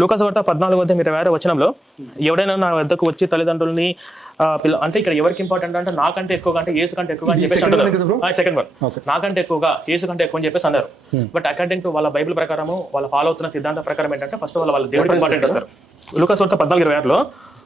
లూకాస్ వార్త పద్నాలుగు వద్ద మీరు వేరే వచనంలో ఎవడైనా నా వద్దకు వచ్చి తల్లిదండ్రుల్ని పిల్ల అంటే ఇక్కడ ఎవరికి ఇంపార్టెంట్ అంటే నాకంటే ఎక్కువగా అంటే ఏసు కంటే ఎక్కువగా అని చెప్పేసి అంటారు? Second one. నాకంటే ఎక్కువగా ఏసు కంటే ఎక్కువ అని చెప్పేసి అన్నారు. బట్ అకార్డింగ్ టు వాళ్ళ బైబిల్ ప్రకారము వాళ్ళ ఫాలో అవుతున్న సిద్ధాంత ప్రకారం ఏంటంటే ఫస్ట్ వాళ్ళ వాళ్ళ దేవుడికి ఇంపార్టెంట్ ఇస్తారు. లూకాస్ వార్త పద్నాలుగు ఇరవై ఆరులో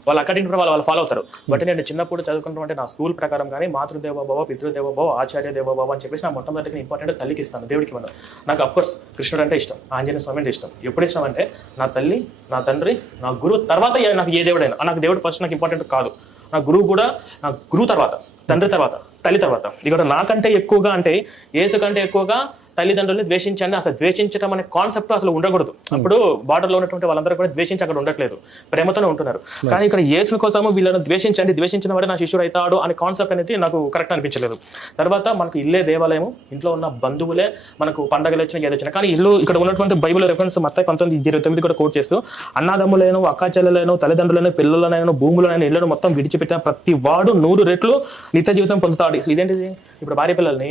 వాళ్ళు అకార్డింగ్ టు వాళ్ళు వాళ్ళు ఫాలో అవుతారు. బట్ నేను చిన్నప్పుడు చదువుకుంటుంటే నా స్కూల్ ప్రకారం కానీ మాతృదేవ భవ ఆచార్య దేవ అని చెప్పేసి నా మొట్టమొదటి ఇంపార్టెంట్ తల్లికి ఇస్తాను దేవుడికి మనం నాకు అఫ్కోర్స్ కృష్ణుడు అంటే ఇష్టం ఆంజనేయ స్వామి అంటే ఇష్టం. ఎప్పుడు ఇష్టం అంటే నా తల్లి నా తండ్రి నా గురువు తర్వాత నాకు ఏ దేవుడైనా నాకు దేవుడు ఫస్ట్ నాకు ఇంపార్టెంట్ కాదు. నా గురువు కూడా నా గురువు తర్వాత తండ్రి తర్వాత తల్లి తర్వాత. ఇక్కడ నాకంటే ఎక్కువగా అంటే ఏసు కంటే ఎక్కువగా తల్లిదండ్రుల్ని ద్వేషించండి. అసలు ద్వేషించడం అనే కాన్సెప్ట్ అసలు ఉండకూడదు. అప్పుడు బార్డర్లో ఉన్నటువంటి వాళ్ళందరూ కూడా ద్వేషించి అక్కడ ఉండట్లేదు. ప్రేమతోనే ఉంటున్నారు. కానీ ఇక్కడ యేసు కోసము వీళ్ళని ద్వేషించండి. ద్వేషించిన వాడే నా శిష్యుడు అవుతాడు అనే కాన్సెప్ట్ అనేది నాకు కరెక్ట్ అనిపించలేదు. తర్వాత మనకు ఇల్లే దేవాలయము. ఇంట్లో ఉన్న బంధువులే మనకు పండగలు వచ్చిన ఏదో వచ్చినా కానీ ఇల్లు ఇక్కడ ఉన్నటువంటి బైబిల్ రెఫరెన్స్ మొత్తం పంతొమ్మిది ఇరవై తొమ్మిది కూడా కోట్ చేస్తూ అన్నదమ్ములను అక్కా చెల్లెలను తల్లిదండ్రులను పిల్లలనైనా భూములనైనా ఇళ్ళను మొత్తం విడిచిపెట్టిన ప్రతి వాడు నూరు రెట్లు నిత్య జీవితం పొందుతాడు. ఇదేంటిది? ఇప్పుడు భార్య పిల్లల్ని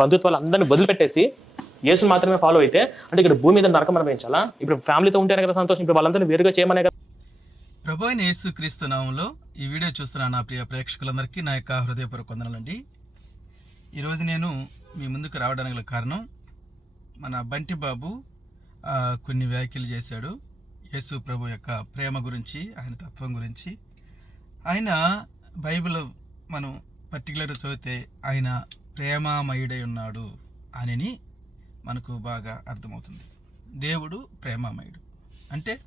బంధుత్వాలు అందరిని వదిలిపెట్టేసి యేసుని మాత్రమే ఫాలో అయితే అంటే ఇక్కడ భూమి మీద నరకం అనుభవించాలా? ఇప్పుడు ఫ్యామిలీతో ఉంటేనే కదా సంతోషం. ఇప్పుడు వాళ్ళందరినీ వేరుగా చేయమనే కదా. ప్రభు అయిన యేసు క్రీస్తు నామంలో ఈ వీడియో చూస్తున్న నా ప్రియ ప్రేక్షకులందరికీ నా యొక్క హృదయపూర్వక వందనాలండి. ఈరోజు నేను మీ ముందుకు రావడానికి గల కారణం మన బంటి బాబు కొన్ని వ్యాఖ్యలు చేశాడు. యేసు ప్రభు యొక్క ప్రేమ గురించి ఆయన తత్వం గురించి. ఆయన బైబిల్ మనం పర్టికులర్ చదివితే ఆయన ప్రేమామయుడై ఉన్నాడు. అని మనకు బాగా అర్థమవుతుంది. దేవుడు ప్రేమమయుడు. అంటే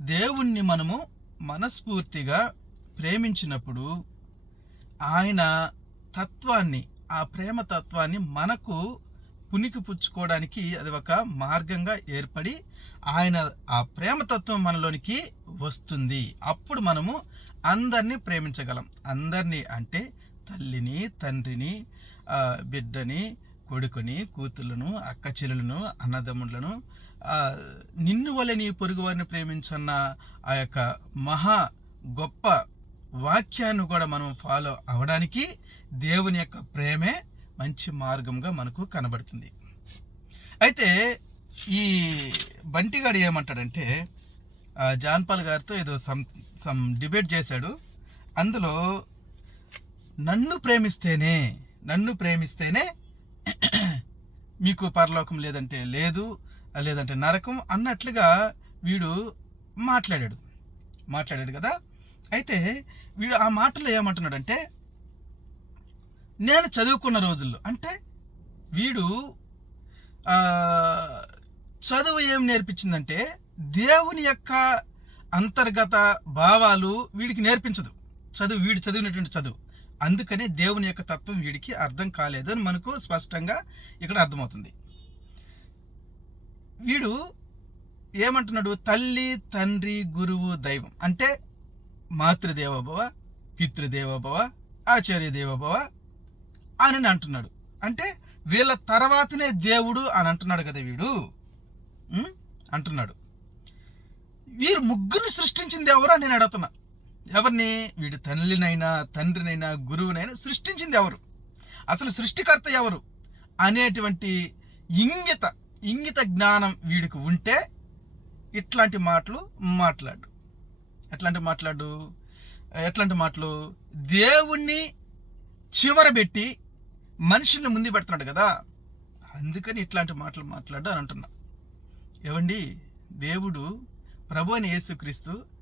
దేవుణ్ణి మనము మనస్ఫూర్తిగా ప్రేమించినప్పుడు ఆయన తత్వాన్ని ఆ ప్రేమ తత్వాన్ని మనకు పునికి పుచ్చుకోవడానికి అది ఒక మార్గంగా ఏర్పడి ఆయన ఆ ప్రేమ తత్వం మనలోనికి వస్తుంది. అప్పుడు మనము అందరినీ ప్రేమించగలం. అందరినీ అంటే తల్లిని తండ్రిని బిడ్డని కొడుకుని కూతుళ్ళను అక్క చెల్లెలను అన్నదమ్ములను నిన్ను వలె నీ పొరుగు వారిని ప్రేమించన్న ఆ యొక్క మహా గొప్ప వాక్యాన్ని కూడా మనం ఫాలో అవడానికి దేవుని యొక్క ప్రేమే మంచి మార్గంగా మనకు కనబడుతుంది. అయితే ఈ బంటిగాడు ఏమంటాడంటే జాన్పాల్ గారితో ఏదో సమ్ సమ్ డిబేట్ చేశాడు. అందులో నన్ను ప్రేమిస్తేనే నన్ను ప్రేమిస్తేనే మీకు పరలోకం లేదంటే లేదు లేదంటే నరకం అన్నట్లుగా వీడు మాట్లాడాడు. మాట్లాడాడు కదా? అయితే వీడు ఆ మాటలో ఏమంటున్నాడంటే నేను చదువుకున్న రోజుల్లో అంటే వీడు చదువు ఏం నేర్పించిందంటే దేవుని యొక్క అంతర్గత భావాలు వీడికి నేర్పించదు. చదువు వీడు చదివినటువంటి చదువు. అందుకని దేవుని యొక్క తత్వం వీడికి అర్థం కాలేదని మనకు స్పష్టంగా ఇక్కడ అర్థమవుతుంది. వీడు ఏమంటున్నాడు? తల్లి తండ్రి గురువు దైవం. అంటే మాతృదేవోభవ పితృదేవోభవ ఆచార్య దేవోభవ అని అంటున్నాడు. అంటే వీళ్ళ తర్వాతనే దేవుడు అని అంటున్నాడు కదా వీడు. అంటున్నాడు. వీరు ముగ్గురిని సృష్టించింది ఎవరు అని నేను అడుగుతున్నా. ఎవరిని వీడి తల్లినైనా తండ్రినైనా గురువునైనా సృష్టించింది ఎవరు? అసలు సృష్టికర్త ఎవరు? అనేటువంటి ఇంగిత ఇంగిత జ్ఞానం వీడికి ఉంటే ఇట్లాంటి మాటలు మాట్లాడు. ఎట్లాంటి మాట్లాడు? ఎట్లాంటి మాటలు? దేవుణ్ణి చివరబెట్టి మనుషుల్ని ముందు పెడుతున్నాడు కదా. అందుకని ఇట్లాంటి మాటలు మాట్లాడు అని అంటున్నా. ఏవండి? దేవుడు ప్రభు అని యేసుక్రీస్తు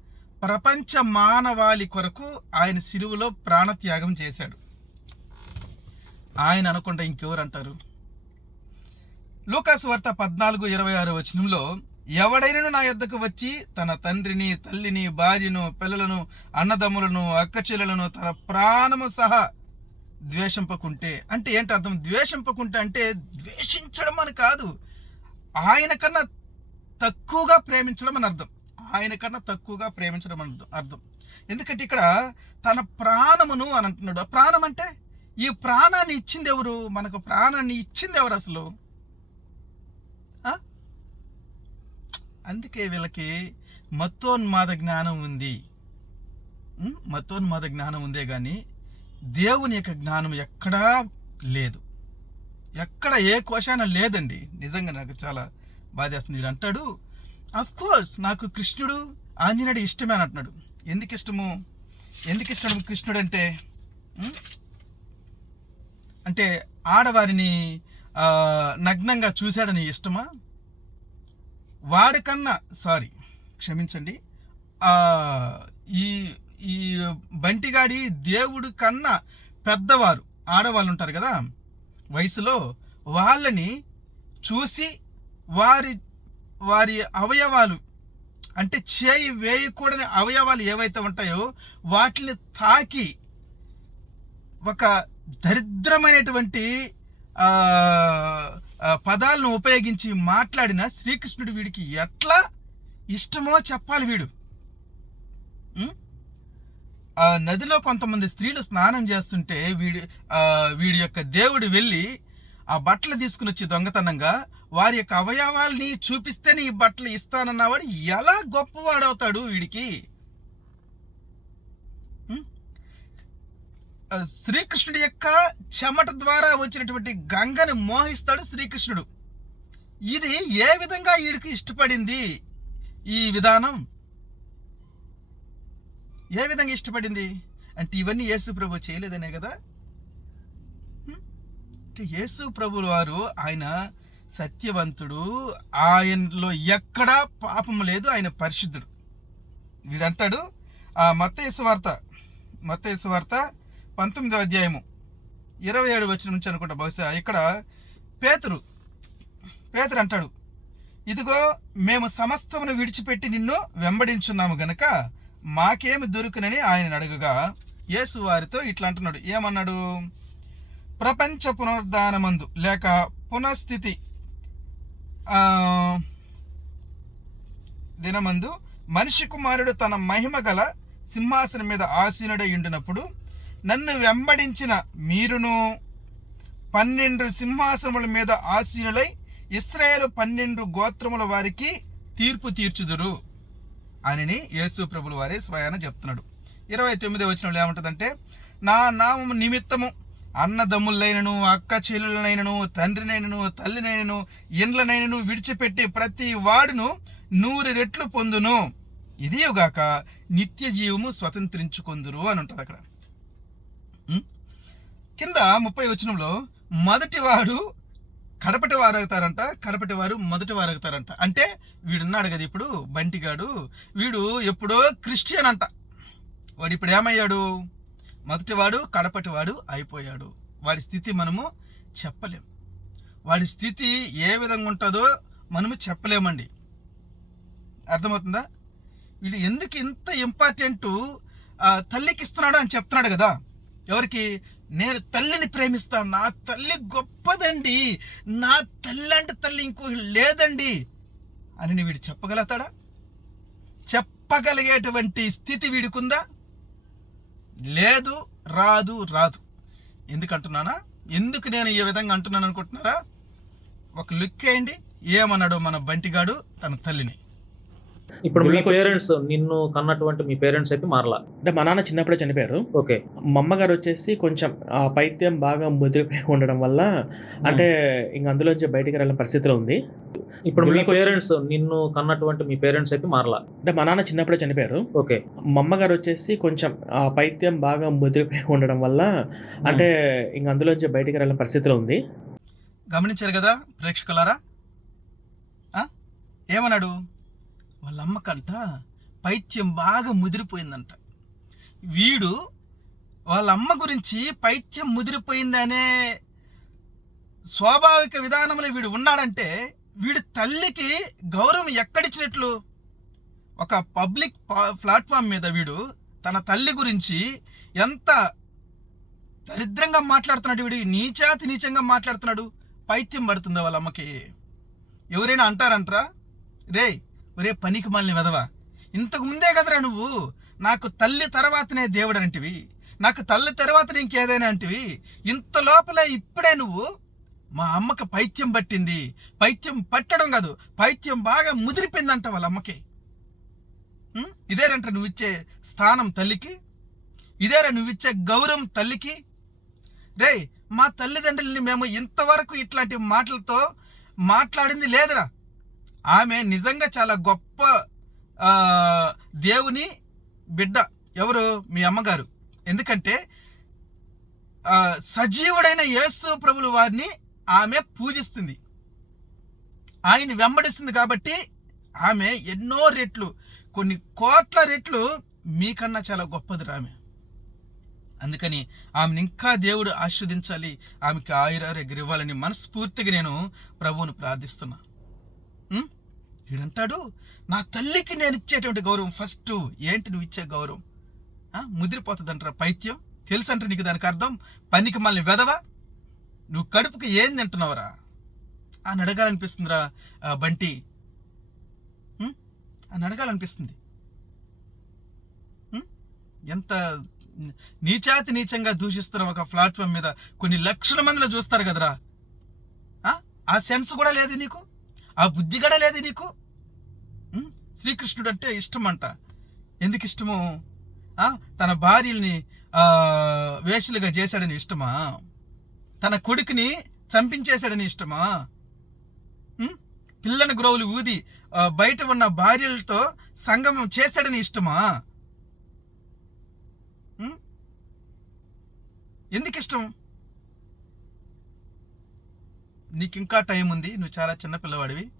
ప్రపంచ మానవాళి కొరకు ఆయన సిలువలో ప్రాణత్యాగం చేశాడు. ఆయన అనుకుంటే ఇంకెవరు అంటారు? లూకాసు వార్త పద్నాలుగు ఇరవై ఆరు వచనంలో ఎవడైనను నా యొద్దకు వచ్చి తన తండ్రిని తల్లిని భార్యను పిల్లలను అన్నదమ్ములను అక్కచెల్లెలను తన ప్రాణము సహా ద్వేషింపకుంటే అంటే ఏంటి అర్థం? ద్వేషింపకుంటే అంటే ద్వేషించడం అని కాదు. ఆయన కన్నా తక్కువగా ప్రేమించడం అని అర్థం. ఆయన కన్నా తక్కువగా ప్రేమించడం అర్థం అర్థం. ఎందుకంటే ఇక్కడ తన ప్రాణమును అని అంటున్నాడు. ప్రాణం అంటే ఈ ప్రాణాన్ని ఇచ్చింది ఎవరు? మనకు ప్రాణాన్ని ఇచ్చింది ఎవరు అసలు? ఆ? అందుకే వీళ్ళకి మత్తోన్మాద జ్ఞానం ఉంది. మత్తోన్మాద జ్ఞానం ఉందే కానీ దేవుని యొక్క జ్ఞానం ఎక్కడా లేదు. ఎక్కడ ఏ కోశాన లేదండి. నిజంగా నాకు చాలా బాధేస్తుంది. వీడు అంటాడు అఫ్ కోర్స్ నాకు కృష్ణుడు ఆంజనేయుడు ఇష్టమే అని అంటున్నాడు. ఎందుకు ఇష్టము? ఎందుకు ఇష్టం కృష్ణుడు అంటే? అంటే ఆడవారిని నగ్నంగా చూశాడని ఇష్టమా? వాడికన్నా సారీ క్షమించండి. ఈ ఈ బంటిగాడి దేవుడి కన్నా పెద్దవారు ఆడవాళ్ళు ఉంటారు కదా? వయసులో వాళ్ళని చూసి వారి వారి అవయవాలు అంటే చేయి వేయకూడని అవయవాలు ఏవైతే ఉంటాయో వాటిని తాకి ఒక దరిద్రమైనటువంటి పదాలను ఉపయోగించి మాట్లాడిన శ్రీకృష్ణుడు వీడికి ఎట్లా ఇష్టమో చెప్పాలి వీడు. ఆ నదిలో కొంతమంది స్త్రీలు స్నానం చేస్తుంటే వీడి వీడి యొక్క దేవుడు వెళ్ళి ఆ బట్టలు తీసుకుని వచ్చి దొంగతనంగా వారి యొక్క అవయవాల్ని చూపిస్తేనే ఈ బట్టలు ఇస్తానన్నవాడు ఎలా గొప్పవాడవుతాడు వీడికి? శ్రీకృష్ణుడి యొక్క చెమట ద్వారా వచ్చినటువంటి గంగని మోహిస్తాడు శ్రీకృష్ణుడు. ఇది ఏ విధంగా వీడికి ఇష్టపడింది ఈ విధానం? ఏ విధంగా ఇష్టపడింది? అంటే ఇవన్నీ యేసు ప్రభు చేయలేదనే కదా? అంటే యేసు ప్రభులు వారు ఆయన సత్యవంతుడు ఆయనలో ఎక్కడా పాపం లేదు ఆయన పరిశుద్ధుడు. వీడంటాడు ఆ మత్తయేసు వార్త మత్తయేసు వార్త పంతొమ్మిదో అధ్యాయము ఇరవై ఏడు వచ్చిన నుంచి అనుకుంటా బహుశా ఇక్కడ పేతురు పేతురు అంటాడు ఇదిగో మేము సమస్తమును విడిచిపెట్టి నిన్ను వెంబడించున్నాము గనక మాకేమి దొరుకునని ఆయన అడగగా యేసు వారితో ఇట్లా అంటున్నాడు ఏమన్నాడు? ప్రపంచ పునరుద్ధానమందు లేక పునఃస్థితి దినమందు మనిషి కుమారుడు తన మహిమ గల సింహాసనం మీద ఆసీనుడై ఉండినప్పుడు నన్ను వెంబడించిన మీరును పన్నెండు సింహాసనముల మీద ఆసీనులై ఇస్రాయేలు పన్నెండు గోత్రముల వారికి తీర్పు తీర్చుదురు అని యేసు ప్రభుల వారే స్వయాన చెప్తున్నాడు. ఇరవై తొమ్మిది వచ్చిన ఏముంటుందంటే నా నామము నిమిత్తము అన్నదమ్ములైనను అక్క చెల్లెలనైనను తండ్రినైనను తల్లినైనను ఇండ్లనైనను విడిచిపెట్టి ప్రతి వాడును నూరు రెట్లు పొందును. ఇదియుగాక నిత్య జీవము స్వతంత్రించుకొందురు అని ఉంటుంది అక్కడ కింద ముప్పై వచనంలో మొదటి వాడు కడపటి వారు అవుతారంట కడపటి వారు మొదటి వారు అవుతారంట అంటే వీడున్నాడు కదా ఇప్పుడు బంటిగాడు. వీడు ఎప్పుడో క్రిస్టియన్ అంట. వాడు ఇప్పుడు ఏమయ్యాడు? మొదటివాడు కడపటివాడు అయిపోయాడు. వాడి స్థితి మనము చెప్పలేం. వాడి స్థితి ఏ విధంగా ఉంటుందో మనము చెప్పలేమండి. అర్థమవుతుందా? వీడు ఎందుకు ఇంత ఇంపార్టెంట్ తల్లికి ఇస్తున్నాడు అని చెప్తున్నాడు కదా. ఎవరికి? నేను తల్లిని ప్రేమిస్తాను. నా తల్లి గొప్పదండి. నా తల్లి అంటే తల్లి ఇంకో లేదండి అని వీడు చెప్పగలుగుతాడా? చెప్పగలిగేటువంటి స్థితి వీడికుందా లేదు రాదు రాదు. ఎందుకంటున్నానా? ఎందుకు నేను ఈ విధంగా అంటున్నాను అనుకుంటున్నారా? ఒక లుక్ వేయండి. ఏమన్నాడు మన బంటిగాడు తన తల్లిని. ఇప్పుడు మీ పేరెంట్స్ నిన్ను కన్నటువంటి మీ పేరెంట్స్ అయితే మారలా? అంటే మా నాన్న చిన్నప్పుడే చనిపోయారు. ఓకే. మా అమ్మగారు వచ్చేసి కొంచెం ఆ పైత్యం బాగా ముదిరిపోయి ఉండడం వల్ల అంటే ఇంక అందులోంచి బయటికి వెళ్ళిన పరిస్థితిలో ఉంది. ఇప్పుడు మీ పేరెంట్స్ నిన్ను కన్నటువంటి మీ పేరెంట్స్ అయితే మారలా? అంటే మా నాన్న చిన్నప్పుడే చనిపోయారు. ఓకే. మా అమ్మగారు వచ్చేసి కొంచెం ఆ పైత్యం బాగా ముదిరిపోయి ఉండడం వల్ల అంటే ఇంక అందులోంచి బయటికి వెళ్ళిన పరిస్థితిలో ఉంది. గమనించారు కదా ప్రేక్షకులారా? ఏమన్నాడు? వాళ్ళ అమ్మకంట పైత్యం బాగా ముదిరిపోయిందంట. వీడు వాళ్ళ అమ్మ గురించి పైత్యం ముదిరిపోయిందనే స్వాభావిక విధానంలో వీడు ఉన్నాడంటే వీడి తల్లికి గౌరవం ఎక్కడిచ్చినట్లు? ఒక పబ్లిక్ ప్లాట్ఫామ్ మీద వీడు తన తల్లి గురించి ఎంత దరిద్రంగా మాట్లాడుతున్నాడు వీడు నీచాతి నీచంగా మాట్లాడుతున్నాడు. పైత్యం పడుతుందా వాళ్ళ అమ్మకి? ఎవరైనా అంటారంటరా? రే ఒరే పనికి మాలిన వెదవా ఇంతకు ముందే కదరా నువ్వు. నాకు తల్లి తర్వాతనే దేవుడు అంటివి. నాకు తల్లి తర్వాత ఇంకేదైనా అంటివి. ఇంత లోపల ఇప్పుడే నువ్వు మా అమ్మకి పైత్యం పట్టింది. పైత్యం పట్టడం కాదు పైత్యం బాగా ముదిరిపోయిందంట వాళ్ళ అమ్మకి. ఇదేనంట నువ్వు ఇచ్చే స్థానం తల్లికి? ఇదేరా నువ్వు ఇచ్చే గౌరవం తల్లికి? రే మా తల్లిదండ్రుల్ని మేము ఇంతవరకు ఇట్లాంటి మాటలతో మాట్లాడింది లేదురా. ఆమె నిజంగా చాలా గొప్ప దేవుని బిడ్డ. ఎవరు? మీ అమ్మగారు. ఎందుకంటే సజీవుడైన యేసు ప్రభులు వారిని ఆమె పూజిస్తుంది. ఆయన వెంబడిస్తుంది కాబట్టి ఆమె ఎన్నో రెట్లు కొన్ని కోట్ల రెట్లు మీకన్నా చాలా గొప్పది ఆమె. అందుకని ఆమెను ఇంకా దేవుడు ఆస్వాదించాలి ఆమెకి ఆయురారోగ్యం ఇవ్వాలని మనస్ఫూర్తిగా నేను ప్రభువును ప్రార్థిస్తున్నాను వీడంటాడు నా తల్లికి నేను ఇచ్చేటువంటి గౌరవం ఫస్ట్ ఏంటి నువ్వు ఇచ్చే గౌరవం? ఆ, ముదిరిపోతుందంటారా పైత్యం. తెలుసంటే నీకు దానికి అర్థం? పనికి మళ్ళీ వెదవా? నువ్వు కడుపుకి ఏం తింటున్నావురా? అని అడగాలనిపిస్తుందిరా ఆ, బంటి. అని అడగాలనిపిస్తుంది. ఎంత నీచాతి నీచంగా దూషిస్తున్న ఒక ప్లాట్ఫామ్ మీద కొన్ని లక్షల మందిలో చూస్తారు కదరా. ఆ సెన్స్ కూడా లేదు నీకు? ఆ బుద్ధి కూడా లేదు నీకు? శ్రీకృష్ణుడు అంటే ఇష్టం అంట ఎందుకు ఇష్టము? తన భార్యల్ని వేషలుగా చేశాడని ఇష్టమా? తన కొడుకుని చంపించేశాడని ఇష్టమా? పిల్లని గ్రోవులు ఊది బయట ఉన్న భార్యలతో సంగమం చేశాడని ఇష్టమా? ఎందుకు ఇష్టం నీకు ఇంకా టైం ఉంది నువ్వు చాలా చిన్న పిల్లవాడివి.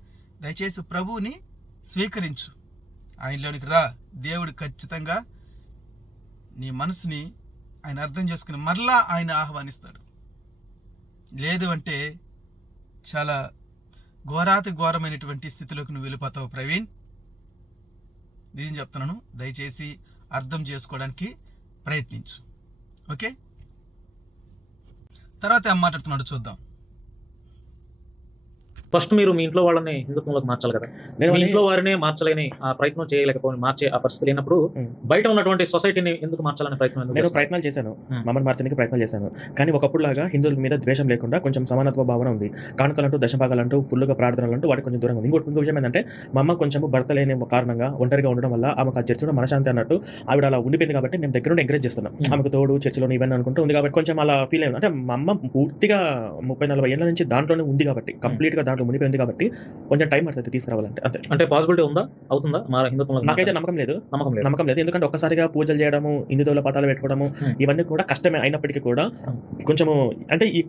దయచేసి ప్రభువుని స్వీకరించు. ఆయనలోనికి రా. దేవుడు ఖచ్చితంగా నీ మనసుని ఆయన అర్థం చేసుకుని మరలా ఆయన ఆహ్వానిస్తాడు. లేదు అంటే చాలా ఘోరాతి ఘోరమైనటువంటి స్థితిలోకి నువ్వు వెళ్ళిపోతావు ప్రవీణ్. నిజం చెప్తున్నాను దయచేసి అర్థం చేసుకోవడానికి ప్రయత్నించు. ఓకే? తర్వాత ఏం మాట్లాడుతున్నాడు చూద్దాం. ఫస్ట్ మీరు మీ ఇంట్లో వాళ్ళని హిందుత్వంలోకి మార్చాలి కదా నేను ఇంట్లో వారినే మార్చలేని ఆ ప్రయత్నం చేయలేకపోయి మార్చే ఆ పరిస్థితి లేనప్పుడు. బయట ఉన్నటువంటి సొసైటీని ఎందుకు మార్చాలనే ప్రయత్నం నేను? ప్రయత్నాలు చేశాను. మమ్మల్ని మార్చడానికి ప్రయత్నాలు చేశాను కానీ ఒకప్పుడు లాగా హిందువుల మీద ద్వేషం లేకుండా కొంచెం సమానత్వ భావన ఉంది కానుకలంటూ దశభాగాలంటూ ఫుల్గా ప్రార్థనలు అంటూ వాటికి కొంచెం దూరంగా ఉంది ఇంకోటి ఇంకో విషయం ఏంటంటే మా అమ్మ కొంచెం భర్త లేని కారణంగా ఒంటరిగా ఉండడం వల్ల ఆమెకు ఆ చర్చలో మనశాంతి అన్నట్టు ఆవిడ అలా ఉండిపోయింది కాబట్టి నేను దగ్గర నుండి ఎంకరేజ్ చేస్తున్నాను. ఆమెకు తోడు చర్చిలో ఇవన్నీ అనుకుంటూ ఉంది కాబట్టి కొంచెం అలా ఫీల్ అయింది అంటే మా అమ్మ పూర్తిగా ముప్పై నలభై ఏళ్ళ నుంచి దాంట్లోనే ఉంది కాబట్టి కంప్లీట్గా దాంట్లో మునిపోయింది కాబట్టి కొంచెం టైం పడుతుంది తీసుకురావాలంటే. అంతే. అంటే పాసిబిలిటీ ఉందా? అవుతుందా? మా హిందుత్వంలో నాకైతే నమ్మకం లేదు. నమ్మకం లేదు. నమ్మకం లేదు. ఎందుకంటే ఒక్కసారిగా పూజలు చేయడము హిందూ దేవుల పటాలు పెట్టుకోవడము. ఇవన్నీ కూడా కష్టమే అయినప్పటికీ కూడా. కొంచెము అంటే ఈ-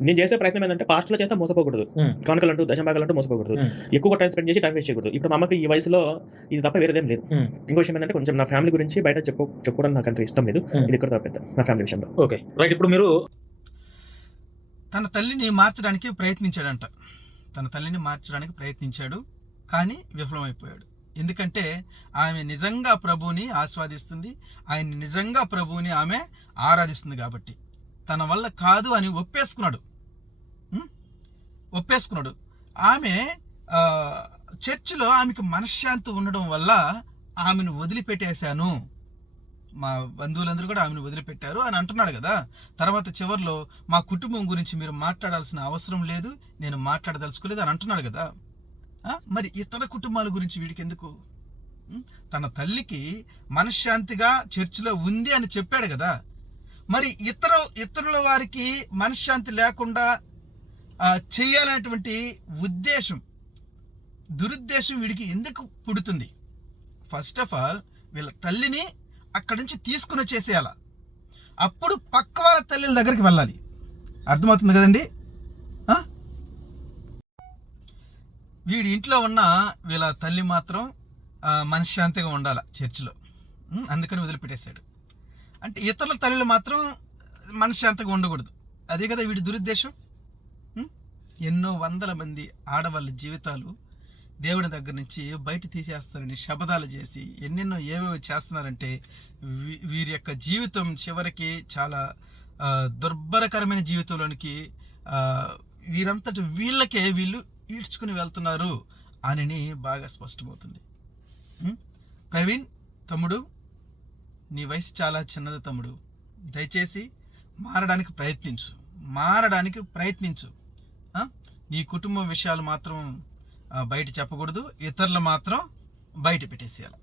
నేను చేసే ప్రయత్నం ఏంటంటే పాస్టుల చేత మోసపోకూడదు. కానుకలు అంటూ దశభాగాలు అంటూ మోసపోకూడదు. ఎక్కువ టైం స్పెండ్ చేసి టైం వేస్ట్ చేయకూడదు. ఇప్పుడు మా అమ్మకి ఈ వయసులో ఇది తప్ప వేరేదేం లేదు. ఇంకో విషయం ఏంటంటే కొంచెం నా ఫ్యామిలీ గురించి బయట చెప్పు చెప్పుకోవడం నాకు అంత ఇష్టం లేదు. ఇది ఇక్కడ తప్పేద్దాం నా ఫ్యామిలీ విషయంలో. ఓకే. రైట్ ఇప్పుడు మీరు తన తల్లిని మార్చడానికి ప్రయత్నించాడంట. తన తల్లిని మార్చడానికి ప్రయత్నించాడు కానీ విఫలమైపోయాడు. ఎందుకంటే ఆమె నిజంగా ప్రభువుని ఆస్వాదిస్తుంది ఆయన నిజంగా ప్రభువుని ఆమె ఆరాధిస్తుంది కాబట్టి. తన వల్ల కాదు అని ఒప్పేసుకున్నాడు. ఒప్పేసుకున్నాడు. ఆమె చర్చిలో ఆమెకు మనశ్శాంతి ఉండడం వల్ల ఆమెను వదిలిపెట్టేశాను. మా బంధువులందరూ కూడా ఆమెను వదిలిపెట్టారు అని అంటున్నాడు కదా. తర్వాత చివర్లో మా కుటుంబం గురించి మీరు మాట్లాడాల్సిన అవసరం లేదు నేను మాట్లాడదలుచుకోలేదు అని అంటున్నాడు కదా. మరి ఇతర కుటుంబాల గురించి వీడికి ఎందుకు తన తల్లికి మనశ్శాంతిగా చర్చిలో ఉంది అని చెప్పాడు కదా. మరి ఇతర ఇతరుల వారికి మనశ్శాంతి లేకుండా చేయాలనేటువంటి ఉద్దేశం దురుద్దేశం వీడికి ఎందుకు పుడుతుంది? ఫస్ట్ ఆఫ్ ఆల్ వీళ్ళ తల్లిని అక్కడి నుంచి తీసుకుని వచ్చేసేయాల. అప్పుడు పక్క వాళ్ళ తల్లిల దగ్గరికి వెళ్ళాలి. అర్థమవుతుంది కదండి? వీడి ఇంట్లో ఉన్న వీళ్ళ తల్లి మాత్రం మనశ్శాంతిగా ఉండాలి చర్చిలో. అందుకని వదిలిపెట్టేశాడు. అంటే ఇతరుల తల్లిలు మాత్రం మనశ్శాంతిగా ఉండకూడదు. అదే కదా వీడి దురుద్దేశం? ఎన్నో వందల మంది ఆడవాళ్ళ జీవితాలు దేవుడి దగ్గర నుంచి బయట తీసేస్తారని శబదాలు చేసి ఎన్నెన్నో ఏవేవో చేస్తున్నారంటే వీరి యొక్క జీవితం చివరికి చాలా దుర్భరకరమైన జీవితంలోనికి వీరంతటి వీళ్ళకే వీళ్ళు ఈడ్చుకుని వెళ్తున్నారు అని బాగా స్పష్టమవుతుంది. ప్రవీణ్ తమ్ముడు నీ వయసు చాలా చిన్నది తమ్ముడు. దయచేసి మారడానికి ప్రయత్నించు. మారడానికి ప్రయత్నించు. నీ కుటుంబం విషయాలు మాత్రం బయట చెప్పకూడదు. ఇతరులు మాత్రం బయట పెట్టేసేయాలి.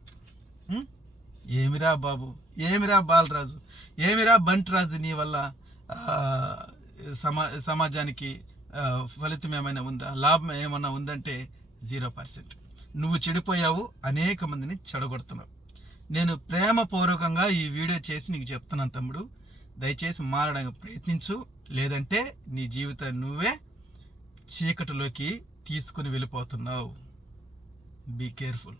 ఏమిరా బాబు? ఏమిరా బాలరాజు? ఏమిరా బంట్రాజు నీ వల్ల సమా సమాజానికి ఫలితం ఏమైనా ఉందా? లాభం ఏమైనా ఉందంటే జీరో పర్సెంట్. నువ్వు చెడిపోయావు. అనేక మందిని చెడగొడుతున్నావు. నేను ప్రేమపూర్వకంగా ఈ వీడియో చేసి నీకు చెప్తున్నాను తమ్ముడు. దయచేసి మారడానికి ప్రయత్నించు. లేదంటే నీ జీవితాన్ని నువ్వే చీకటిలోకి తీసుకుని వెళ్ళిపోతున్నావు. Be careful